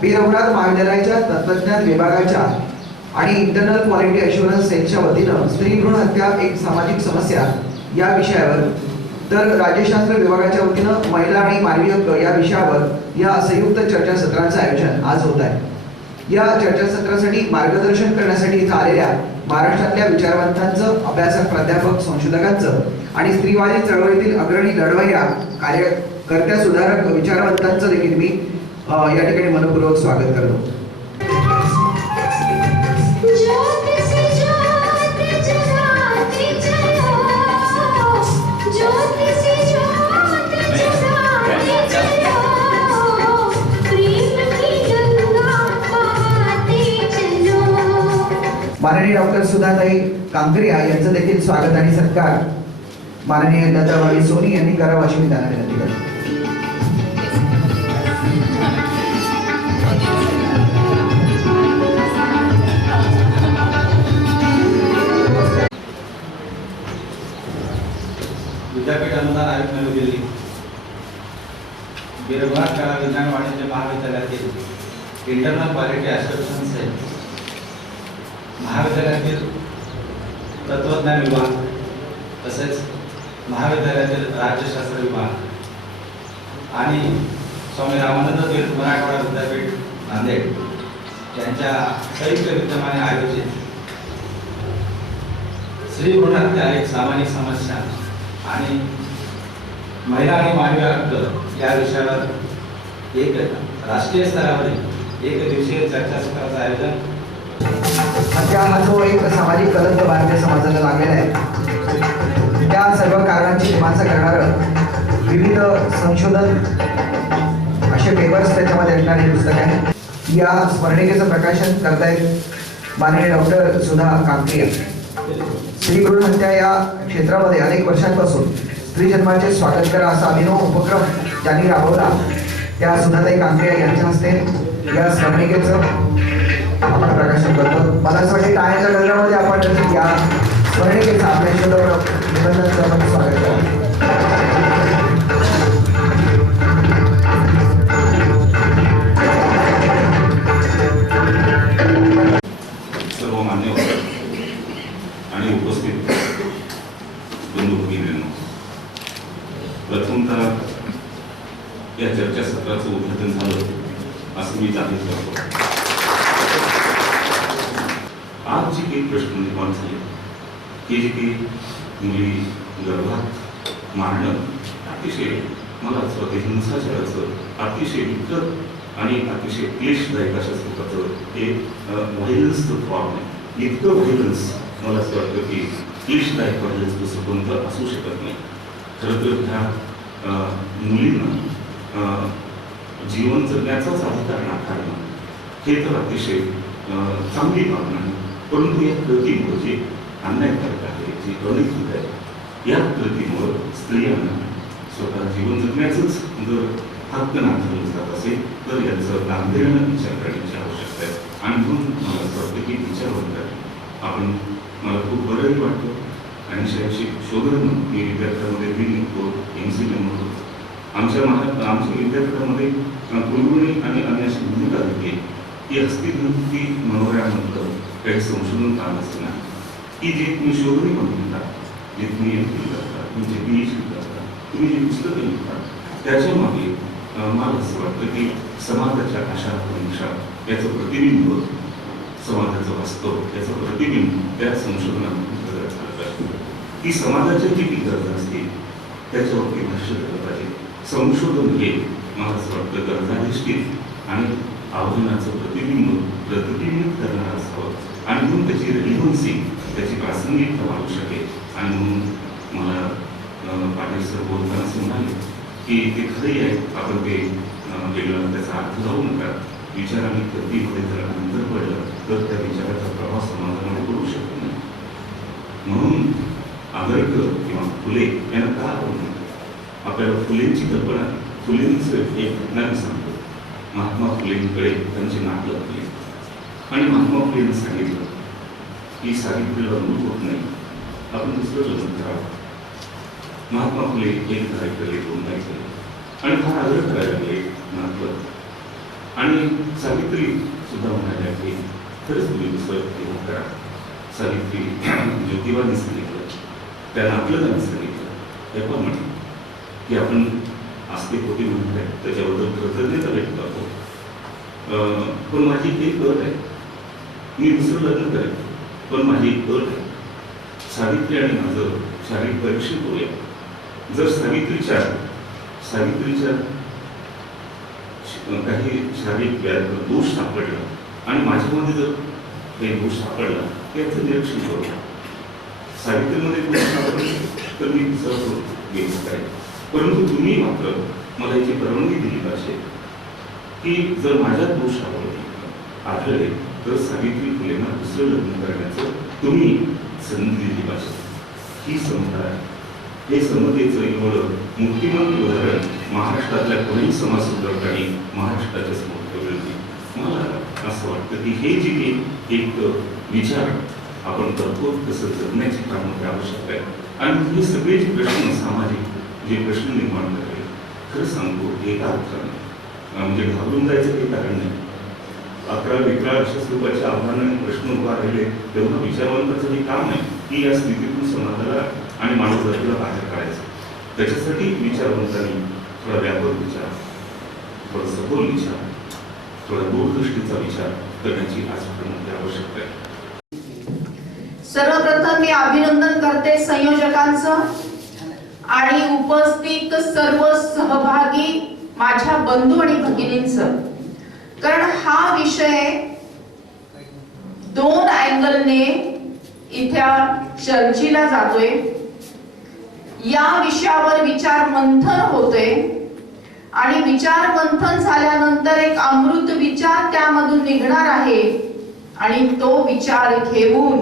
बी रघुनाथ महाविद्यालयाच्या तंत्रज्ञान विभागाच्या आणि इंटरनल क्वालिटी अश्युरन्स सेलच्या वतीनं स्त्री भ्रूण हत्या एक सामाजिक समस्या या विषयावर, तर राज्यशास्त्र विभागाच्या वतीनं महिला आणि मानवी हक्क या विषयावर या संयुक्त चर्चासत्रांचं आयोजन आज होत आहे। या चर्चासत्रासाठी मार्गदर्शन करण्यासाठी इथं आलेल्या महाराष्ट्रातल्या विचारवंतांचं, अभ्यासक, प्राध्यापक, संशोधकांचं आणि स्त्रीवादी चळवळीतील अग्रणी लढवय्या कार्यकर्त्या, सुधारक, विचारवंतांचं देखील मी या ठिकाणी मनपूर्वक स्वागत करतो। माननीय डॉक्टर सुधाताई कांकरिया यांचं देखील स्वागत आणि सत्कार माननीय लताबाई सोनी यांनी करावा अशी मी त्यांना विनंती करतो। विद्यापीठ अनुदान आयोग नवी दिल्ली, बी रघुनाथ कला विज्ञान वाणिज्य महाविद्यालयातील इंटरनल क्वालिटी अश्युरन्स सेल, महाविद्यालयातील तत्वज्ञान विभाग तसेच महाविद्यालयातील राज्यशास्त्र विभाग आणि स्वामी रामानंद तीर्थ मराठवाडा विद्यापीठ नांदेड यांच्या संयुक्त विद्यमाने आयोजित स्त्री भ्रूण हत्या एक सामाजिक समस्या आणि महिला आणि मानवी हक्क या विषयावर एक राष्ट्रीय स्तरावरील एक दिवसीय चर्चासत्राचं आयोजन। हत्या हा जो एक सामाजिक कलंक भारतीय समाजाला लागलेला आहे, त्या सर्व कारणांची मीमांसा करणारं विविध संशोधन असे पेपर्स त्याच्यामध्ये असणारे पुस्तक आहे। या स्मरणिकेचं प्रकाशन करतायत माननीय डॉक्टर सुधा कांकरिया। स्त्री भ्रूण हत्या या क्षेत्रामध्ये अनेक वर्षांपासून स्त्री जन्माचे स्वागत करा असा अभिनव उपक्रम ज्यांनी राबवला त्या सुधाताई कांकरिया यांच्या हस्ते या स्मरणिकेचं आपण प्रकाशन करतो। मला असं वाटतं टाळ्यांच्या गजरामध्ये आपण या स्मरणिकेचं आपल्या निबंधांचं आपण स्वागत करू। सर्व मान्यवर आणि उपस्थित बंधू भगिनींनो, प्रथमतः या चर्चासत्राचं उद्घाटन झालं असं मी जाहीर करतो। आज जी काही प्रश्न निर्माण झाले की जे काही मुली गर्भात मारणं अतिशय, मला असं वाटतं हिंसाचाराचं अतिशय विकृत आणि अतिशय क्लेशदायक अशा स्वरूपाचं हे व्हायलन्सचं फॉर्म आहे। इतकं व्हायलन्स मला असं वाटतं की क्लेशदायक व्हायलन्स दुसरं कोणतं असू शकत नाही। खरं तर ह्या मुलींना जीवन जगण्याचाच अधिकार नाकारणं हे तर अतिशय चांगली भावना आहे, परंतु या कृतीमुळे जे अन्यायकारक आहे, जे अनैतिक आहे, या कृतीमुळे स्त्रियांना स्वतः जीवन जगण्याचंच जर हक्क नाकारलं जात असेल तर याचं गांभीर्यानं विचार करण्याची आवश्यकता आहे। आणि म्हणून मला असं वाटतं की विचारवंत आपण, मला खूप बरंही वाटतं आणि शैक्षिक शोधन मी विद्यापीठामध्ये बी निघतो, MC होतो। आमच्या विद्यापीठामध्ये कुलगुरू आणि अन्य भूमिका घेतली की हस्तिवृत्ती मनोऱ्यानंतर काही संशोधन काम असतं ना की जे तुम्ही शोधनी म्हणता, जे तुम्ही MPhil करता, तुम्ही जे PhD करता, तुम्ही जे पुस्तकं लिहिता, त्याच्यामागे मला असं वाटतं की समाजाच्या आशा आकांक्षा याचं प्रतिबिंब, समाजाचं वास्तव याचं प्रतिबिंब त्या संशोधनातून प्रगत झालं पाहिजे। ती समाजाची जी काही गरज असते त्याच्यावरती भाष्य केलं पाहिजे। संशोधन हे मला असं वाटतं गरजाधिष्ठित आणि आव्हानाचं प्रतिबिंबित करणारं असावं आणि म्हणून त्याची रिलिव्हन्सी, त्याची प्रासंगिकता वाढू शकेल। आणि म्हणून मला पाटील सर बोलताना असं म्हणाले की ते खरंही आहे, आपण ते वेगळं त्याचा अर्थ लावू नका। विचार आणि कृतीमध्ये जर अंतर पडलं तर त्या विचाराचा प्रभाव समाजामध्ये पडू शकत नाही। म्हणून आंबेडकर किंवा फुले यांना का आवडलं? आपल्याला फुलेंची कल्पना, फुलेंचं एक ज्ञान सांगतो। महात्मा फुलेंकडे त्यांचे नाक लागले आणि महात्मा फुलेंनी सांगितलं की सावित्रीला मूल होत नाही, आपण दुसरं लग्न करावं। महात्मा फुले एक काय केले, दोन काय केले आणि फार आग्रह करायला लागले नातवं आणि सावित्री सुद्धा म्हणाल्या की खरंच तुम्ही दुसरं केव्हा करा. सावित्री ज्योतिबांनी सांगितलं, त्यांना आपल्याला सांगितलं, हे पण म्हटलं की आपण आस्तेपोटी म्हणतोय त्याच्याबद्दल कृतज्ञता व्यक्त करतो. पण माझी एक अट आहे, मी दुसरं लग्न करेन, पण माझी एक अट आहे, सावित्री आणि माझं शारीरिक परीक्षण करूया. जर सावित्रीच्या काही शारीरिक दोष सापडला आणि माझ्यामध्ये जर काही दोष सापडला याचं निरीक्षण करू. सावित्रीमध्ये दोष सापडले तर मी दुसरं घेऊ काय, परंतु तुम्ही मात्र मला याची परवानगी दिली पाहिजे की जर माझ्यात दोष आढळले तर सावित्री फुलेंना दुसरं लग्न करण्याचं तुम्ही संधी दिली पाहिजे. ही समता आहे. हे समतेचं एवढं मूर्तिमंत उदाहरण महाराष्ट्रातल्या कोणीही समाजसुधारकांनी महाराष्ट्राच्या समोर ठेवलं नाही. मला असं वाटतं की हे जे एक विचार आपण करतो तसं जगण्याची कामं आवश्यक आहे. आणि हे सगळे जे प्रश्न सामाजिक जे प्रश्न निर्माण करते, खरं सांगतो एका अर्थानं म्हणजे घाबरून जायचं काही कारण नाही. 11-12 अशा स्वरूपाच्या आव्हानाने प्रश्न उभा राहिले तेव्हा विचारवंताचं हे काम आहे की या स्थितीतून समाजाला आणि मानव जातीला बाहेर काढायचं. त्याच्यासाठी विचारवंतांनी थोडा व्यापक विचार, थोडा सखोल विचार, थोडा दूरदृष्टीचा विचार करण्याची आज आवश्यकता आहे. सर्वप्रथम मी अभिनंदन करते संयोजकांचं आणि उपस्थित सर्व सहभागी माझ्या बंधू आणि भगिनींचं, कारण हा विषय 2 अँगलने इथे चर्चेला जातोय. या विषयावर विचार मंथन होते आणि विचार मंथन झाल्यानंतर एक अमृत विचार त्यामधून निघणार आहे आणि तो विचार घेऊन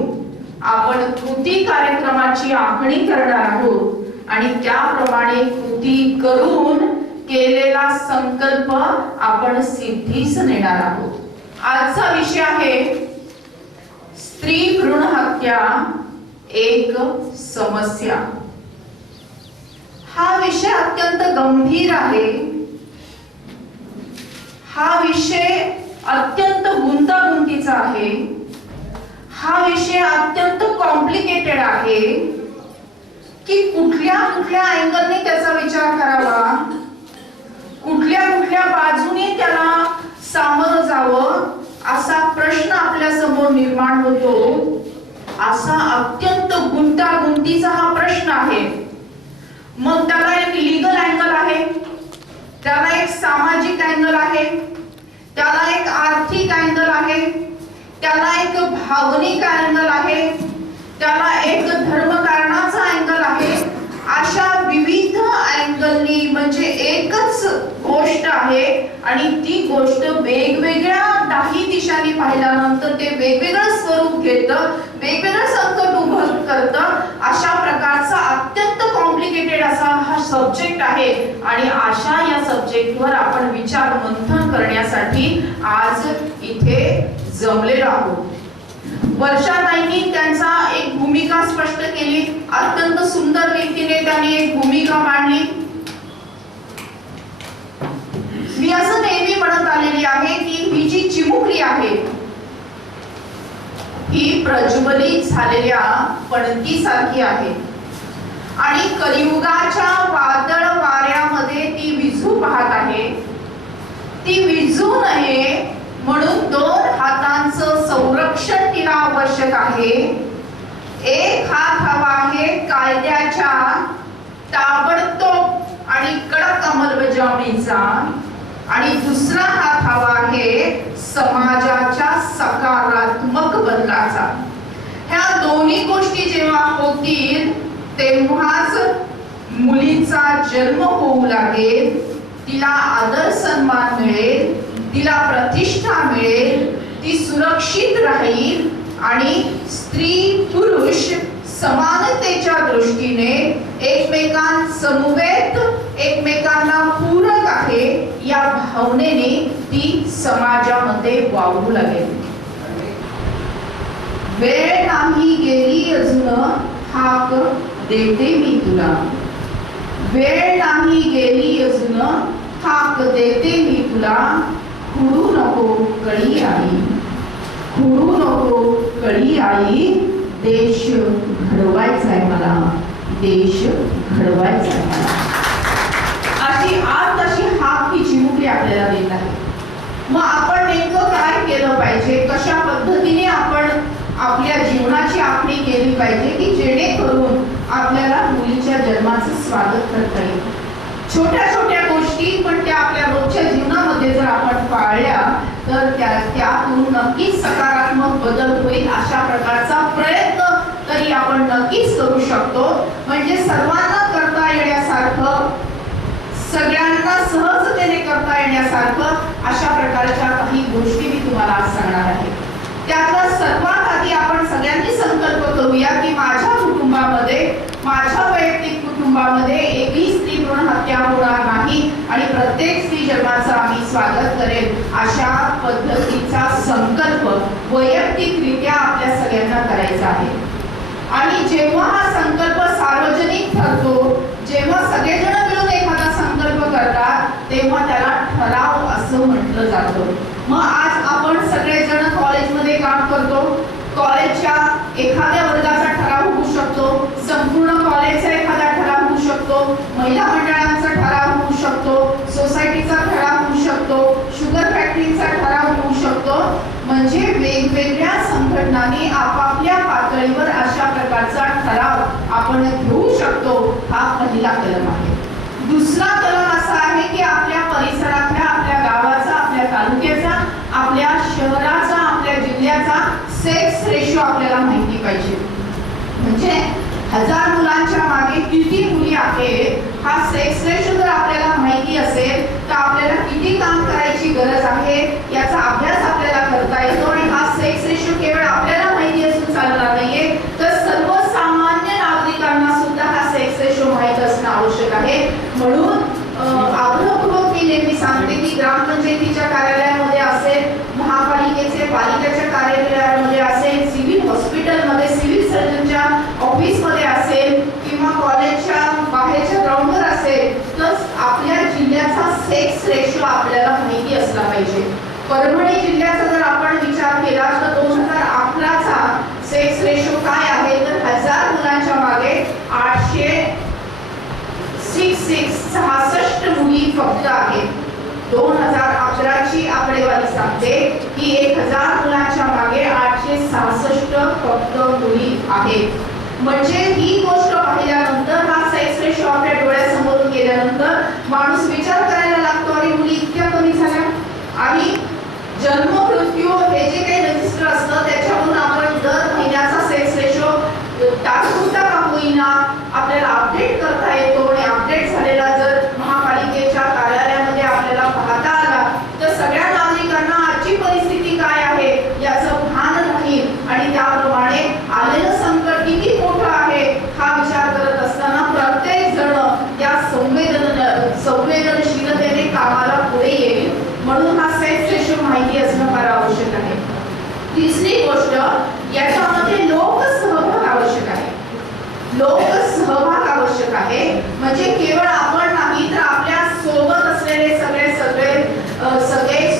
आपण कृती कार्यक्रमाची आखणी करणार आहोत आणि त्याप्रमाणे कृती करून केलेला संकल्प आपण सिद्धीस नेणार आहोत. आजचा विषय आहे स्त्री भ्रूण हत्या एक समस्या. हा विषय अत्यंत गंभीर आहे. हा विषय अत्यंत गुंतागुंतीचा आहे. हा विषय अत्यंत कॉम्प्लिकेटेड आहे की कुठल्या अँगलने त्याचा विचार करावा, कुठल्या बाजूने त्याला सामोरं जावं असा प्रश्न आपल्या समोर निर्माण होतो. असा अत्यंत गुंतागुंतीचा हा प्रश्न आहे. मग त्याला एक लीगल अँगल आहे, त्याला एक सामाजिक अँगल आहे, त्याला एक आर्थिक अँगल आहे, त्याला एक भावनिक अँगल आहे, त्याला एक धर्मकारणाचा अँगल आहे. अशा विविध अँगलनी म्हणजे एकच गोष्ट आहे आणि ती गोष्ट वेगवेगळ्या 10 दिशांनी पाहिल्यानंतर ते वेगवेगळं स्वरूप घेतं, वेगवेगळं संकट उभं करतं. अशा प्रकारचा अत्यंत कॉम्प्लिकेटेड असा हा सब्जेक्ट आहे आणि अशा या सब्जेक्टवर आपण विचार मंथन करण्यासाठी आज इथे जमलेलो आहोत. वर्षाताईंनी त्यांचा एक भूमिका स्पष्ट केली. अत्यंत सुंदर रीतीने त्यांनी एक भूमिका मांडली. मी असं नेहमी म्हणत आलेली आहे की ही जी चिमुकली आहे ही प्रज्वलित झालेल्या पणतीसारखी आहे आणि कलियुगाच्या वादळ वाऱ्यामध्ये ती विझू पाहत आहे. ती विझू नये म्हणून 2 हातांचं संरक्षण तिला आवश्यक आहे. एक हात हवा आहे कायद्याच्या ताबडतोब आणि कडक अंमलबजावणीचा आणि दुसरा हात हवा आहे समाजाच्या सकारात्मक बदलाचा. ह्या दोन्ही गोष्टी जेव्हा होतील तेव्हाच मुलीचा जन्म होऊ लागेल, तिला आदर सन्मान मिळेल, तिला प्रतिष्ठा मिळेल, ती सुरक्षित राहील आणि स्त्री पुरुष समानतेच्या दृष्टीने एकमेकांसमवेत एकमेकांना पूरक आहे या भावनेने ती समाजामध्ये वावरू लागेल. वेळ नाही गेली अजून हाक देते मी तुला, वेळ नाही गेली अजून हाक देते मी तुला, खुडू नको कळी आई, खुडू नको कळी आई, देश घडवायचा आहे मला, देश घडवायचा आहे मला. अशी आज अशी हाक ही चिमुकली आपल्याला देत आहे. मग आपण नेमकं काय केलं पाहिजे, कशा पद्धतीने आपण आपल्या जीवनाची आखणी केली पाहिजे की जेणेकरून आपल्याला मुलीच्या जन्माचं स्वागत करता येईल. छोट्या छोट्या गोष्टी पण त्या आपल्या रोजच्या जीवनामध्ये जर आपण पाळल्या तर त्यातून नक्कीच सकारात्मक बदल होईल. अशा प्रकारचा प्रयत्न तरी आपण नक्कीच करू शकतो. म्हणजे सर्वांना करता येण्यासारखं, सगळ्यांना सहजतेने करता येण्यासारखं अशा प्रकारच्या काही गोष्टी मी तुम्हाला आज सांगणार आहे. त्यातला सर्वात आधी आपण सगळ्यांनी संकल्प करूया की माझ्या कुटुंबामध्ये, माझ्या वैयक्तिक कुटुंबामध्ये एकही स्त्री भ्रूण हत्या होणार नाही आणि प्रत्येक स्त्री जन्माचं आम्ही स्वागत करेल. अशा पद्धतीचा संकल्प वैयक्तिकरित्या आपल्या सगळ्यांना करायचा आहे. आणि जेव्हा हा संकल्प सार्वजनिक ठरतो, जेव्हा सगळेजण मिळून एखादा संकल्प करतात तेव्हा त्याला ठराव असं म्हटलं जातं. मग आज आपण सगळेजण कॉलेजमध्ये काम करतो. कॉलेजच्या एखाद्या वर्गाचा ठराव होऊ शकतो, संपूर्ण कॉलेजचा एखादा ठराव होऊ शकतो, महिला मंडळांचा ठराव होऊ शकतो, सोसायटीचा ठराव होऊ शकतो, शुगर फॅक्टरीचा ठराव होऊ शकतो. म्हणजे वेगवेगळ्या संघटनांनी आपापल्या पातळीवर अशा प्रकारचा ठराव आपण घेऊ शकतो. हा पहिला कलम आहे. दुसरा कलम असा आहे की आपल्या परिसरातल्या, आपल्या गावाचा, आपल्या तालुक्याचा, आपल्या शहराचा, आपल्या जिल्ह्याचा सेक्स रेशो आपल्याला माहिती पाहिजे. म्हणजे 1000 मुलांच्या मागे किती मुली आहेत हा सेक्स रेशो जर आपल्याला माहिती असेल तर आपल्याला किती काम करायची गरज आहे याचा अभ्यास आपल्याला करता येतो. आणि हा सेक्स रेशो केवळ आपल्याला माहिती असून चालणार नाहीये, तर सर्वसामान्य नागरिकांना सुद्धा हा सेक्स रेशो माहित असणं आवश्यक आहे. म्हणून आग्रहपूर्वक मी नेहमी सांगते की ग्रामपंचायतीच्या कार्यालयामध्ये असेल, महापालिकेचे पालिकेच्या कार्यालयामध्ये असेल, सिव्हिल हॉस्पिटलमध्ये, सिव्हिल सर्जनच्या ऑफिसमध्ये असेल किंवा कॉलेजच्या बाहेरच्या ग्राउंडवर असेल, तर आपल्या जिल्ह्याचा सेक्स रेशो आपल्याला माहिती असला पाहिजे. परभणी जिल्ह्याचा जर आपण विचार केला तर 2011चा सेक्स रेशो काय आहे तर 1000 मुलांच्या मागे 866 मुली फक्त आहेत. 2011ची आकडेवारी सांगते की 1000 मुलांच्या मागे 866 फक्त मुली आहेत. म्हणजे ही गोष्ट पाहिल्यानंतर, हा सेक्स रेशो आपल्या डोळ्यासमोरून गेल्यानंतर माणूस विचार करायला लागतो आणि मुली इतक्या कमी झाल्या. आणि जन्म मृत्यू हे जे काही रजिस्टर असतं त्याच्यावरून आपण दर महिन्याचा सेक्स रेशो तात्पुरता का होईना आपल्याला अपडेट करता येतो. आणि अपडेट झालेला जर महापालिकेच्या कार्यालयामध्ये आपल्याला पाहता आला तर सगळ्या नागरिकांना आजची परिस्थिती काय आहे याचं भान राहील. आणि त्याप्रमाणे आलेलं संकट किती मोठं आहे हा विचार करत असताना प्रत्येक जण या संवेदनशीलतेने कामाला पुढे येईल. म्हणून हा सेक्स रेशो माहिती असणं फार आवश्यक आहे. तिसरी गोष्ट, याच्यामध्ये लोकसहभाग आवश्यक आहे. लोकसहभाग आवश्यक आहे. म्हणजे केवळ आपण नाही तर आपल्या सोबत असलेले सगळे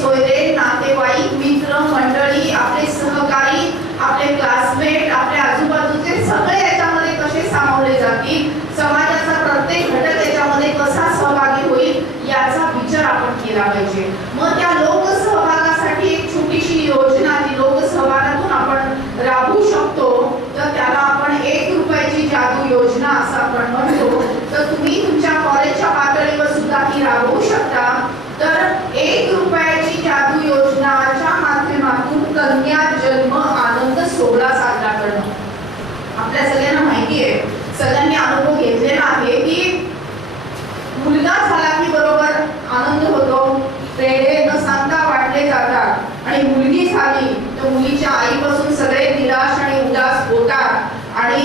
सोयरे, नातेवाईक, मित्र मंडळी, आपले सहकारी, आपले क्लासमेट, आपल्या आजूबाजूचे सगळे याच्यामध्ये कसे सामावले जातील, समाजाचा प्रत्येक घटक याच्यामध्ये कसा सहभागी होईल याचा विचार आपण केला पाहिजे. मग त्या लोकसहभागासाठी एक छोटीशी योजना जी लोकसहभागातून आपण राबवू शकतो तर त्याला आपण 1 रुपयाची जादू योजना असं आपण म्हणतो. तर तुम्ही तुमच्या कॉलेजच्या पातळीवर सुद्धा ही राबवू शकता. तर 1 रुपयाची जादू योजनाच्या माध्यमातून कन्या जन्म आनंद सोहळा साजरा करणं. आपल्या सगळ्यांना माहिती आहे, सगळ्यांनी अनुभव घेतलेला आहे की मुलगा झाला की बरोबर आनंद होतो, पेढे न सांगता वाटले जातात. आणि मुलगी झाली तर मुलीच्या आईपासून सगळे निराश आणि उदास होतात. आणि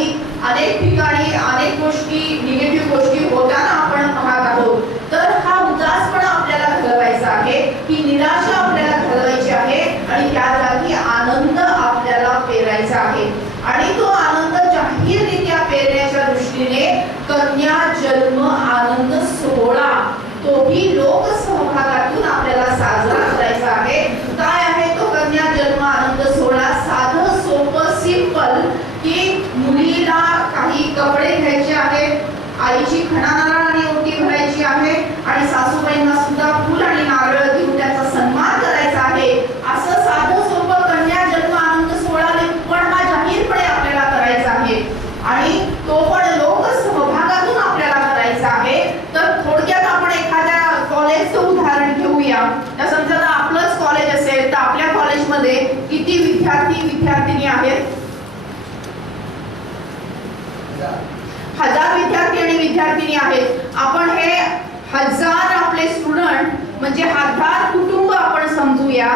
अनेक ठिकाणी अनेक गोष्टी, निगेटिव्ह गोष्टी होताना आपण पाहत आहोत. तर हा उदासपणा आपल्याला घालवायचा आहे, ही निराशा आपल्याला घालवायची आहे आणि त्या जागी आनंद आपल्याला पेरायचा आहे. आणि तो आनंद जाहीररित्या पेरण्याच्या दृष्टीने कन्या जन्म आनंद सोहळा तोही लोकसहभागातून आपल्याला साजरा करायचा आहे. विद्यार्थिनी आहेत, 1000 विद्यार्थी आणि विद्यार्थिनी आहेत. आपण हे 1000 आपले स्टुडंट म्हणजे 1000 कुटुंब आपण समजूया.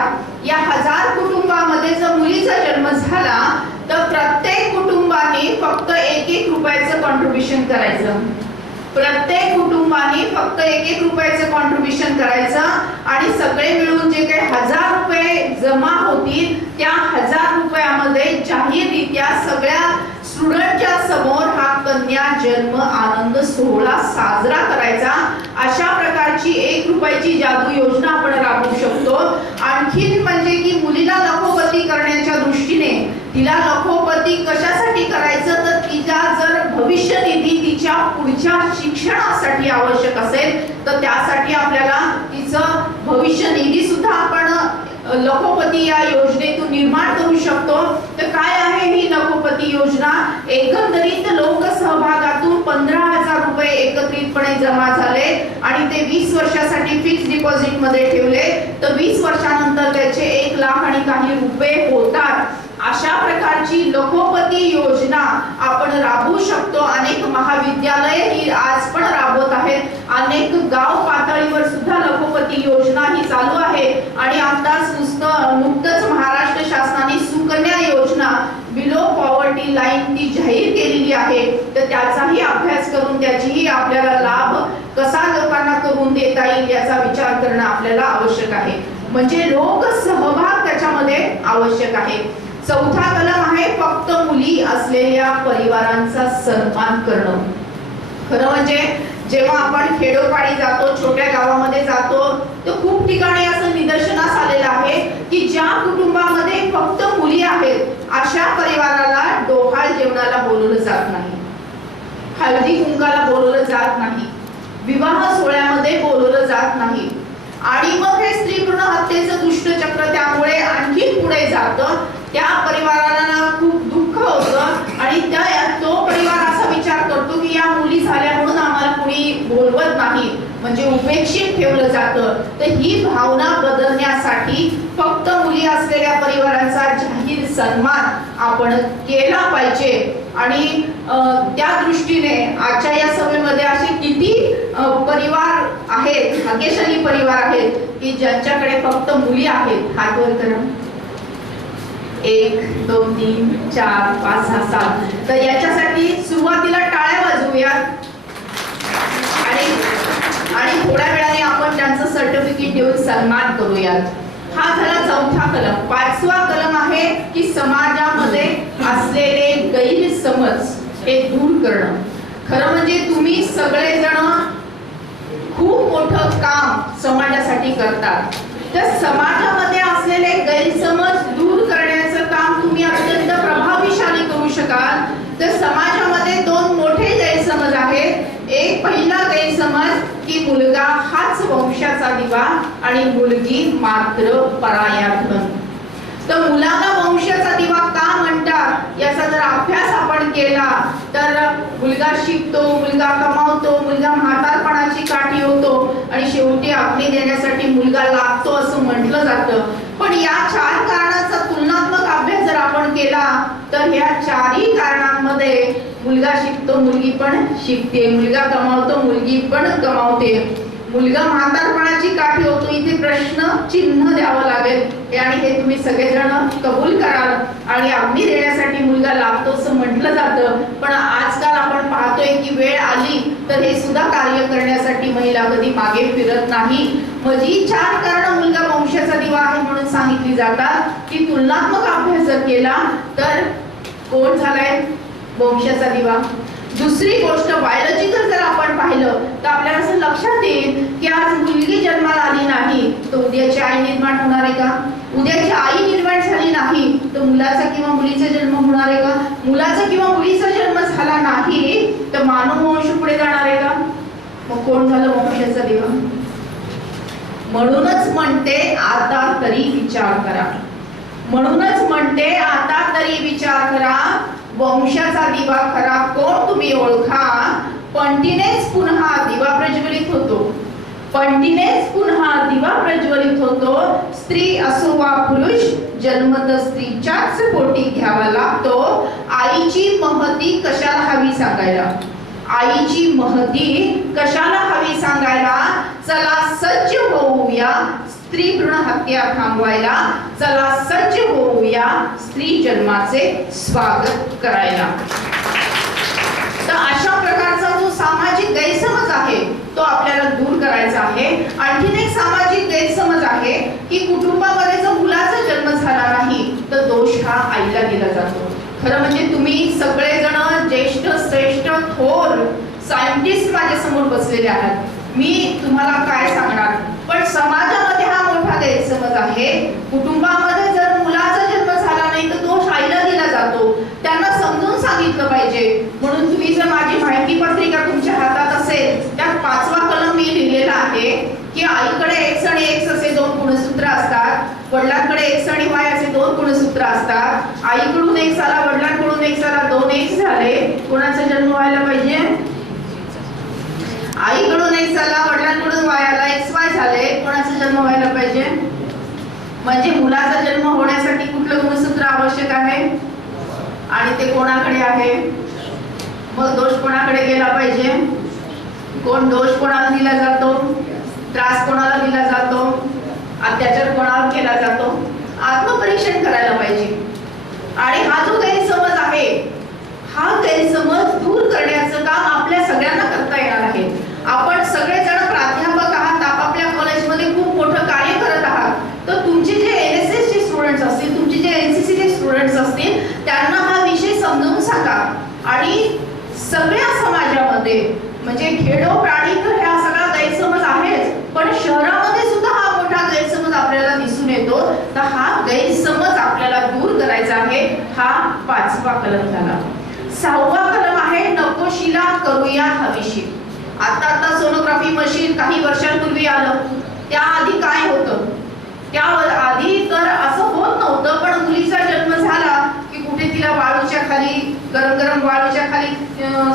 या 1000 कुटुंबामध्ये जर मुलीचा जन्म झाला तर प्रत्येक कुटुंबाने फक्त 1-1 रुपयाचं कॉन्ट्रीब्युशन करायचं. प्रत्येक कुटुंबाने फक्त 1-1 रुपयाचं कॉन्ट्रीब्युशन करायचं आणि सगळे मिळून जे काही 1000 रुपये जमा होतील त्या 1000 रुपयामध्ये जाहीररित्या सगळ्या स्टुडंटच्या समोर हा कन्या जन्म आनंद सोहळा साजरा करायचा. अशा प्रकारची 1 रुपयाची जादू योजना आपण राबवू शकतो. आणखीन म्हणजे की मुलीला लखोपती करण्याच्या दृष्टीने तिला लखोपती कशासाठी करायचं तर तिचा जर भविष्य निधी तिच्या पुढच्या शिक्षणासाठी आवश्यक असेल तर त्यासाठी आपल्याला तिचं भविष्य निधी सुद्धा आपण लखोपती या योजनेतून निर्माण करू शकतो. तर काय आहे ही लखोपती योजना? एकंदरीत लोकसहभागातून 15,000 रुपये एकत्रितपणे जमा झाले आणि ते 20 वर्षासाठी फिक्स डिपॉझिट मध्ये ठेवले तर 20 वर्षानंतर त्याचे 1 लाख आणि काही रुपये होतात. अशा प्रकारची लखोपती योजना आपण राबवू शकतो. अनेक महाविद्यालय ही आज पण राबवत आहेत. अनेक गाव पातळीवर सुद्धा लखोपती योजना ही चालू आहे आणि आताच नुकतंच महाराष्ट्र शासनाने सुकन्या योजना बिलो पॉवर्टी लाईन ती जाहीर केलेली आहे. तर त्याचाही अभ्यास करून त्याचीही आपल्याला लाभ कसा लोकांना करून देता येईल याचा विचार करणं आपल्याला आवश्यक आहे. म्हणजे लोक सहभाग त्याच्यामध्ये आवश्यक आहे. चौथा कलम आहे फक्त मुली असलेल्या परिवारांचा सन्मान करणं. खरं म्हणजे जेव्हा आपण खेडोपाडी जातो, छोट्या गावामध्ये जातो तर खूप ठिकाणी असं निदर्शनास आलेलं आहे की ज्या कुटुंबामध्ये फक्त मुली आहेत अशा परिवाराला डोहाळ जेवणाला बोलवलं जात नाही, हळदी कुंकाला बोलवलं जात नाही, विवाह सोहळ्यामध्ये बोलवलं जात नाही आणि मग हे स्त्री भ्रूण हत्येचं दुष्टचक्र त्यामुळे आणखी पुढे जातं. त्या परिवाराला खूप दुःख होतं आणि तो परिवार असा विचार करतो की या मुली झाल्या म्हणून आम्हाला कुणी बोलवत नाही, म्हणजे उपेक्षित ठेवलं जातं. तर ही भावना बदलण्यासाठी फक्त मुली असलेल्या परिवारांचा जाहीर सन्मान आपण केला पाहिजे. आणि त्या दृष्टीने आजच्या या सभेमध्ये असे किती परिवार आहेत, भाग्यशाली परिवार आहेत की ज्यांच्याकडे फक्त मुली आहेत. हात वर करा. 1 2 3 4 5 6 7. तर याच्यासाठी सुरुवातीला टाळ्या वाजवूया आणि थोड्या वेळाने आपण त्यांचं सर्टिफिकेट देऊन सन्मान करूयात. हा झाला चौथा कलम. 5वा कलम आहे की समाजामध्ये असलेले गैरसमज हे दूर करणं. खरं म्हणजे तुम्ही सगळेजण खूप मोठं काम समाजासाठी करतात. तर समाजामध्ये असलेले गैरसमज दूर करण्याचं काम तुम्ही अत्यंत प्रभावीशाली करू शकाल. तर समाजामध्ये 2 मोठे गैरसमज आहेत. एक पहिला गैरसमज की मुलगा हाच वंशाचा दिवा आणि मुलगी मात्र पराया धन. तर मुलाला वंशाचा दिवा का म्हणतात याचा जर अभ्यास आपण केला तर मुलगा शिकतो, मुलगा कमावतो, मुलगा म्हातारपणाची काठी होतो आणि शेवटी अग्नी देण्यासाठी मुलगा लागतो असं म्हटलं जातं. पण या 4 कारणांचा तुलनात्मक अभ्यास जर आपण केला तर ह्या 4ही कारणांमध्ये मुलगा शिकतो, मुलगी पण शिकते, मुलगा कमावतो, मुलगी पण कमावते, मुलगा म्हातारपणाची काठी होतो. इथे प्रश्न चिन्ह द्यावं लागेल आणि हे तुम्ही सगळेजण कबूल कराल. आणि अग्नी देण्यासाठी मुलगा लागतो असं म्हटलं जातं. पण आजकाल आपण पाहतोय की वेळ आली तर हे सुद्धा कार्य करण्यासाठी महिला कधी मागे फिरत नाही. मग ही 4 कारण मुलगा वंशाचा दिवा आहे म्हणून सांगितली जातात की तुलनात्मक अभ्यास जर केला तर कोण झालाय वंशाचा दिवा. दुसरी गोष्ट बायोलॉजिकल जर आपण पाहिलं तर आपल्याला असं लक्षात येईल की आज मुलगी जन्माला आली नाही तर उद्याची आई निर्माण होणार आहे का? उद्याची आई निर्माण झाली नाही तर मुलाचा किंवा मुलीचा जन्म होणार आहे का? मुलाचा किंवा मुलीचा जन्म झाला नाही तर मानव वंश पुढे जाणार आहे का? मग कोण झालं वंशाचा दिवा? म्हणूनच म्हणते आता तरी विचार करा. म्हणूनच म्हणते आता तरी विचार करा. वंशाचा दिवा खरा कोण तुम्ही ओळखा. पणतीनेच पुन्हा दिवा प्रज्वलित होतो. पंडीनेच पुन्हा दिवा प्रज्वलित होतो. स्त्री असो वा पुरुष जन्मत स्त्रीच्याच पोटी घ्यावा लागतो. आईची महती कशाला हवी सांगायला, आईची महती कशाला हवी सांगायला. चला सज्ज होऊया स्त्री भ्रूण हत्या थांबवायला. चला सज्ज होऊया स्त्री जन्माचे स्वागत करायला. तर अशा प्रकारचा जो सामाजिक गैरसमज आहे तो आपल्याला दूर करायचा आहे. आणखीन एक सामाजिक गैरसमज आहे की कुटुंबामध्ये जर मुलाचा जन्म झाला नाही तर दोष हा आईला दिला जातो. खरं म्हणजे तुम्ही सगळेजण ज्येष्ठ श्रेष्ठ थोर सायंटिस्ट माझ्या समोर बसलेले आहात. मी तुम्हाला काय सांगणार, पण समाजामध्ये हा मोठा गैरसमज आहे. कुटुंबामध्ये जर मुलाचा जन्म झाला नाही तर दोष आईला दिला जातो. त्यांना समजून सांगितलं पाहिजे. म्हणून तुम्ही जर माझी माहिती पत्रिका तुमच्या हातात असेल त्यात 5वा कलम मी लिहिलेला आहे की आईकडे X आणि X असे 2 गुणसूत्र असतात, वडिलांकडे X आणि Y असे 2 गुणसूत्र असतात. आईकडून X आला, वडिलांकडून X आला, 2 X झाले. कोणाचा जन्म व्हायला पाहिजे? आईकडून X आला, वडिलांकडून Y आला, XY झाले. कोणाचा जन्म व्हायला पाहिजे? म्हणजे मुलाचा जन्म होण्यासाठी कुठलं गुणसूत्र आवश्यक आहे आणि ते कोणाकडे आहे? मग दोष कोणाकडे गेला पाहिजे? कोण दोष कोणाला दिला जातो? त्रास कोणाला दिला जातो? अत्याचार कोणावर केला जातो? आत्मपरीक्षण करायला पाहिजे. आणि हा जो गैरसमज आहे हा गैरसमज दूर करण्याचं काम आपल्या सगळ्यांना करता येणार आहे. आपण सगळेजण प्राध्यापक आहात, आपापल्या कॉलेजमध्ये खूप मोठं कार्य करत आहात. तर तुमचे जे NSS चे स्टुडंट्स असतील, तुमचे जे NCC चे स्टुडंट्स असतील त्यांना हा विषय समजावून सांगा. आणि सगळ्या समाजामध्ये म्हणजे खेडोपाडी तर हा सगळा गैरसमज आहेच, पण शहरामध्ये सुद्धा हा मोठा गैरसमज आपल्याला दिसून येतो. तर हा गैरसमज आपल्याला दूर करायचा आहे. हा 5वा कलम झाला. 6वा कलम आहे नकोशीला करूया हवीशी. आता सोनोग्राफी मशीन काही वर्षांपूर्वी आलं. त्याआधी काय होतं? त्या आधी तर असं होत नव्हतं, पण मुलीचा जन्म झाला की कुठे तिला वाळूच्या खाली गरम वाळूच्या खाली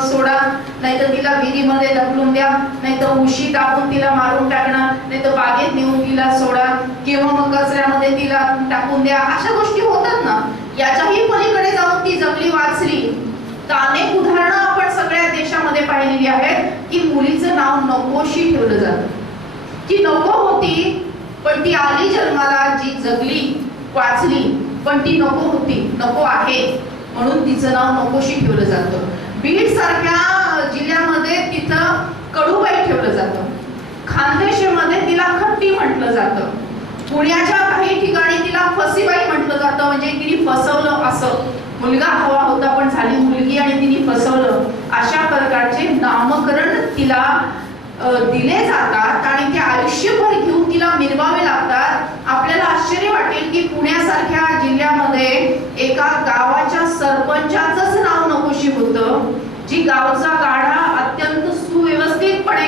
सोडा, नाहीतर तिला विहिरीमध्ये ढकलून द्या, नाहीतर उशी टाकून तिला मारून टाकणार, नाहीतर बागेत नेऊन तिला सोडा किंवा मग कचऱ्यामध्ये तिला टाकून द्या. अशा गोष्टी होतात ना. याच्याही पलीकडे जाऊन ती जगली वाचली. तर अनेक उदाहरणं आपण सगळ्या देशामध्ये पाहिलेली आहेत की मुलीचं नाव नकोशी ठेवलं जातं. ती नको होती पण ती आली जन्माला, जी जगली वाचली, पण ती नको होती, नको आहे म्हणून तिचं नाव नकोशी ठेवलं जातं. बीड सारख्या जिल्ह्यामध्ये तिथं कडूबाई ठेवलं जातं. खानदेशमध्ये तिला खट्टी म्हटलं जातं. पुण्याच्या काही ठिकाणी तिला फसीबाई म्हटलं जातं, म्हणजे तिने फसवलं असं. मुलगा हवा होता पण झाली मुलगी आणि तिने फसवलं. अशा प्रकारचे नामकरण तिला दिले जातात आणि ते आयुष्यभर घेऊन तिला मिरवावे लागतात. आपल्याला आश्चर्य वाटेल की पुण्यासारख्या जिल्ह्यामध्ये एका गावाच्या सरपंचाचंच नाव नकोशी होतं. जी गावचा गाडा अत्यंत सुव्यवस्थितपणे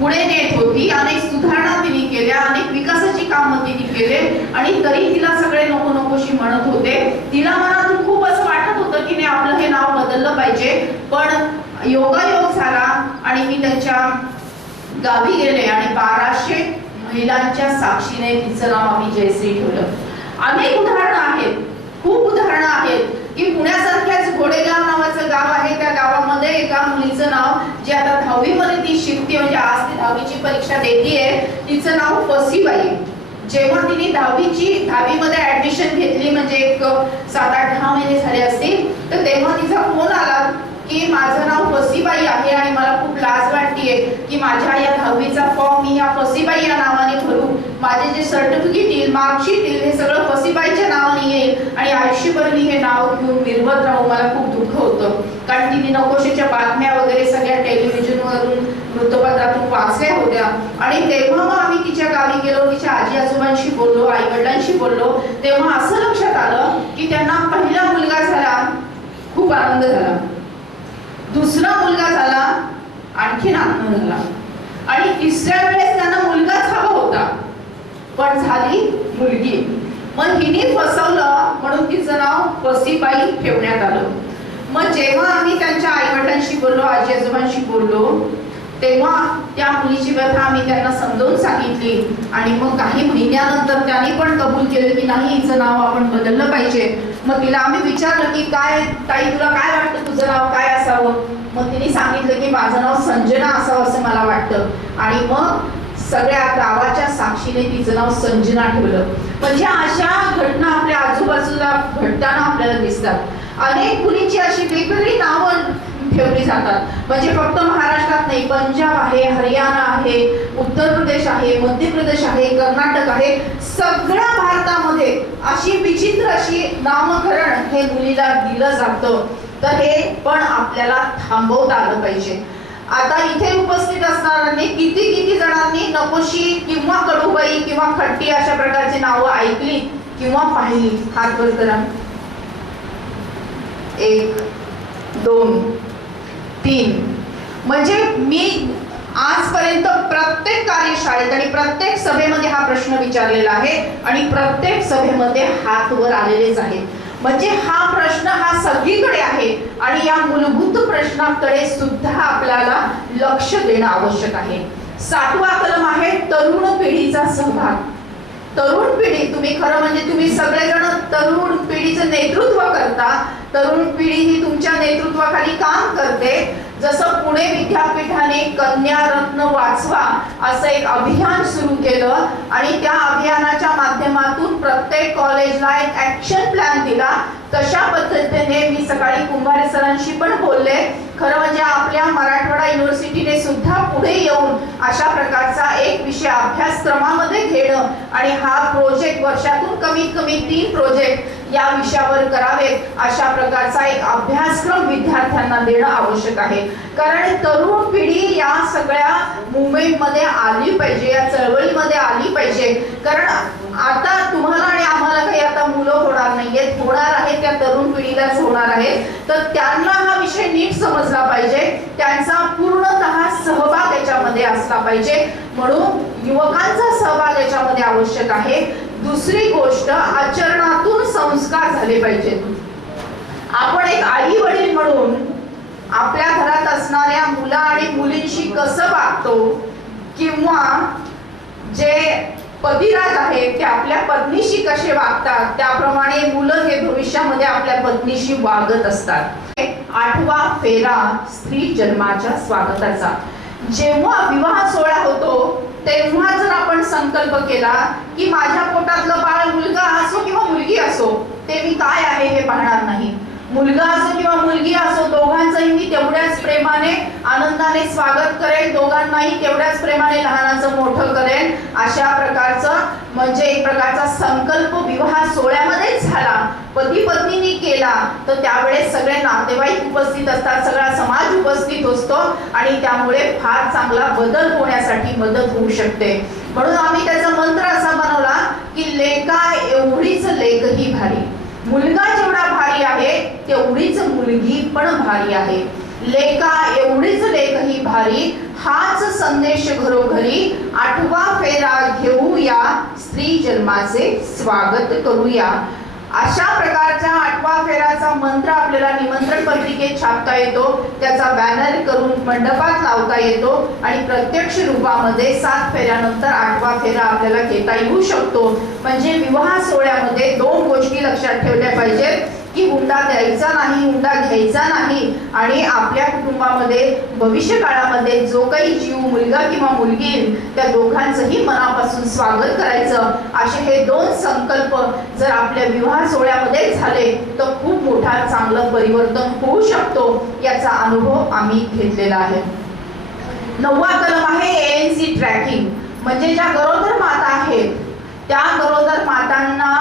पुढे नेत होती. अनेक सुधारणा तिने केल्या, अनेक विकासाची कामं तिने केले आणि तरी तिला सगळे नको नकोशी म्हणत होते. तिला मनातून खूप असं वाटत होतं की नाही आपलं हे नाव बदललं पाहिजे. पण योगायोग झाला आणि मी त्यांच्या गावी गेले आणि 1200 महिलांच्या साक्षीने तिचं नाव आम्ही जयश्री ठेवलं. अनेक उदाहरणं आहेत, खूप उदाहरणं आहेत की पुण्यासारख्याच घोडेगाव नावाचं गाव आहे. त्या गावामध्ये एका मुलीचं नाव, जी आता 10वी मध्ये ती शिकते, म्हणजे आज ती 10वीची परीक्षा देतीये, तिचं नाव फसीबाई. जेव्हा तिने 10वी मध्ये ऍडमिशन घेतली, म्हणजे एक 7-8-10 महिने झाले असतील, तर तेव्हा तिचा फोन आला की माझं नाव फसीबाई आहे आणि मला खूप लाज वाटतेय की माझ्या या 10वीचा फॉर्म मी या फसीबाई या नावाने भरू, माझे जे सर्टिफिकेट येईल, मार्कशीट येईल, हे सगळं फसीबाईच्या नावाने येईल आणि आयुष्यभर मी हे नाव घेऊन मिरवत राहू. मला खूप दुःख होतं, कारण तिने नकोशीच्या बातम्या वगैरे सगळ्या टेलिव्हिजनवरून वृत्तपत्रातून वाचल्या होत्या. आणि तेव्हा मग आम्ही तिच्या गावी गेलो, तिच्या आजी आजोबांशी बोललो, आई वडिलांशी बोललो. तेव्हा असं लक्षात आलं की त्यांना पहिला मुलगा झाला, खूप आनंद झाला. दुसरा मुलगा झाला, आणखीन आनंद झाला. आणि तिसऱ्या वेळेस त्यांना मुलगाच हवा होता, पण झाली मुलगी. मग हिने फसवलं म्हणून तिचं नाव फसीबाई ठेवण्यात आलं. मग जेव्हा आम्ही त्यांच्या आई वडिलांशी बोललो, आजी आजोबांशी बोललो, तेव्हा त्या मुलीची व्यथा आम्ही त्यांना समजावून सांगितली आणि मग काही महिन्यानंतर त्यांनी पण कबूल केलं की नाही, हिचं नाव आपण बदललं पाहिजे. मग तिला आम्ही विचारलं की काय ताई, तुला काय वाटतं, तुझं नाव काय असावं? मग तिने सांगितलं की माझं नाव संजना असावं असं मला वाटतं. आणि मग सगळ्या गावाच्या साक्षीने तिचं नाव संजना ठेवलं. म्हणजे अशा घटना आपल्या आजूबाजूला घडताना आपल्याला दिसतात. अनेक मुलींची अशी वेगवेगळी नावं ठेवली जातात. म्हणजे फक्त महाराष्ट्रात नाही, पंजाब आहे, हरियाणा आहे, उत्तर प्रदेश आहे, मध्य प्रदेश आहे, कर्नाटक आहे, सगळ्या भारतामध्ये अशी विचित्र अशी नामकरण हे मुलीला दिलं जातं. तर हे पण आपल्याला थांबवता आलं पाहिजे. आता इथे उपस्थित असणाऱ्यांनी किती जणांनी नकोशी किंवा कडूबाई किंवा खट्टी अशा प्रकारची नावं ऐकली किंवा पाहिली? हात वर करा. 1 2 3. म्हणजे मी आजपर्यंत प्रत्येक कार्यशाळेत आणि प्रत्येक सभेमध्ये हा प्रश्न विचारलेला आहे आणि प्रत्येक सभेमध्ये हात वर आलेलेच आहेत. म्हणजे हा प्रश्न हा सगळीकडे आहे आणि या मूलभूत प्रश्नाकडे सुद्धा आपल्याला लक्ष देणं आवश्यक आहे. 7वा कलम आहे तरुण पिढीचा सहभाग. तरुण पिढी, तुम्ही खरं म्हणजे तुम्ही सगळेजण तरुण पिढीचं नेतृत्व करता. तरुण पिढी ही तुमच्या नेतृत्वाखाली काम करते. जसं पुणे विद्यापीठाने कन्या रत्न वाचवा असं एक अभियान सुरू केलं आणि त्या अभियानाच्या माध्यमातून प्रत्येक कॉलेजला एक ऍक्शन प्लॅन दिला. तशा पद्धतीने मी सकाळी कुंभारे सरांशी पण बोलले. खरं म्हणजे आपल्या मराठवाडा युनिव्हर्सिटीने सुद्धा पुढे येऊन अशा प्रकारचा एक विषय अभ्यासक्रमामध्ये घेणं आणि हा प्रोजेक्ट वर्षातून कमीत कमी 3 प्रोजेक्ट या विषयावर करावेत अशा प्रकारचा एक अभ्यासक्रम विद्यार्थ्यांना देणं आवश्यक आहे. कारण तरुण पिढी या सगळ्या मुंबईमध्ये आली पाहिजे, या चळवळीमध्ये आली पाहिजे. कारण आता तुम्हाला आणि आम्हाला काही आता मुलं होणार नाहीयेत, होणार आहेत त्या तरुण पिढीलाच होणार आहेत. तर त्यांना हा विषय नीट समजला पाहिजे, त्यांचा पूर्णतः सहभाग याच्यामध्ये असला पाहिजे. म्हणून युवकांचा सहभाग याच्यामध्ये आवश्यक आहे. दुसरी गोष्ट, आचरणातून संस्कार झाले पाहिजेत. आपण एक आई वडील म्हणून आपल्या घरात असणाऱ्या मुला आणि मुलींशी कसं वागतो किंवा जे पतिराज आहेत ते आपल्या पत्नीशी कसे वागतात त्याप्रमाणे मुलं हे भविष्यामध्ये आपल्या पत्नीशी वागत असतात. 8वा फेरा स्त्री जन्माच्या स्वागताचा. जेव्हा विवाह सोहळा होतो तेव्हा जर आपण संकल्प केला की माझ्या पोटातलं बाळ मुलगा असो किंवा मुलगी असो, ते मी काय आहे हे पाहणार नाही. मुलगा असो किंवा मुलगी असो, दोघांचंही मी तेवढ्याच प्रेमाने आनंदाने स्वागत करेन, दोघांनाही तेवढ्याच प्रेमाने लहानाचं मोठं करेन. अशा प्रकारचं म्हणजे एक प्रकारचा संकल्प विवाह सोहळ्यामध्येच झाला, पती पत्नीने केला, तर त्यावेळेस सगळे नातेवाईक उपस्थित असतात, सगळा समाज उपस्थित असतो आणि त्यामुळे फार चांगला बदल होण्यासाठी मदत होऊ शकते. म्हणून आम्ही त्याचा मंत्र असा बनवला की लेका एवढीच लेकही भारी. मुलगा जेवढा भारी आहे तेवढीच मुलगी पण भारी आहे. लेका एवढीच लेकही भारी, हाच संदेश घरोघरी. 8वा फेरा घेऊया, स्त्री जन्माचे स्वागत करूया. अशा प्रकारच्या 8वा फेराचा मंत्र आपल्याला निमंत्रण पत्रिकेत छापता येतो, त्याचा बॅनर करून मंडपात लावता येतो आणि प्रत्यक्ष रूपामध्ये 7 फेऱ्यानंतर 8वा फेरा आपल्याला घेता येऊ शकतो. म्हणजे विवाह सोहळ्यामध्ये 2 गोष्टी लक्षात ठेवल्या पाहिजेत की हुंडा द्यायचा नाही, हुंडा घ्यायचा नाही आणि आपल्या कुटुंबामध्ये भविष्य काळामध्ये जो काही जीव मुलगा किंवा मुलगी येईल त्या दोघांचंही मनापासून स्वागत करायचं. असे हे 2 संकल्प जर आपल्या विवाह सोहळ्यामध्ये झाले तर खूप मोठा चांगलं परिवर्तन होऊ शकतो, याचा अनुभव आम्ही घेतलेला आहे. 9वा कलम आहे ANC ट्रॅकिंग. म्हणजे ज्या गरोदर माता आहेत त्या गरोदर मातांना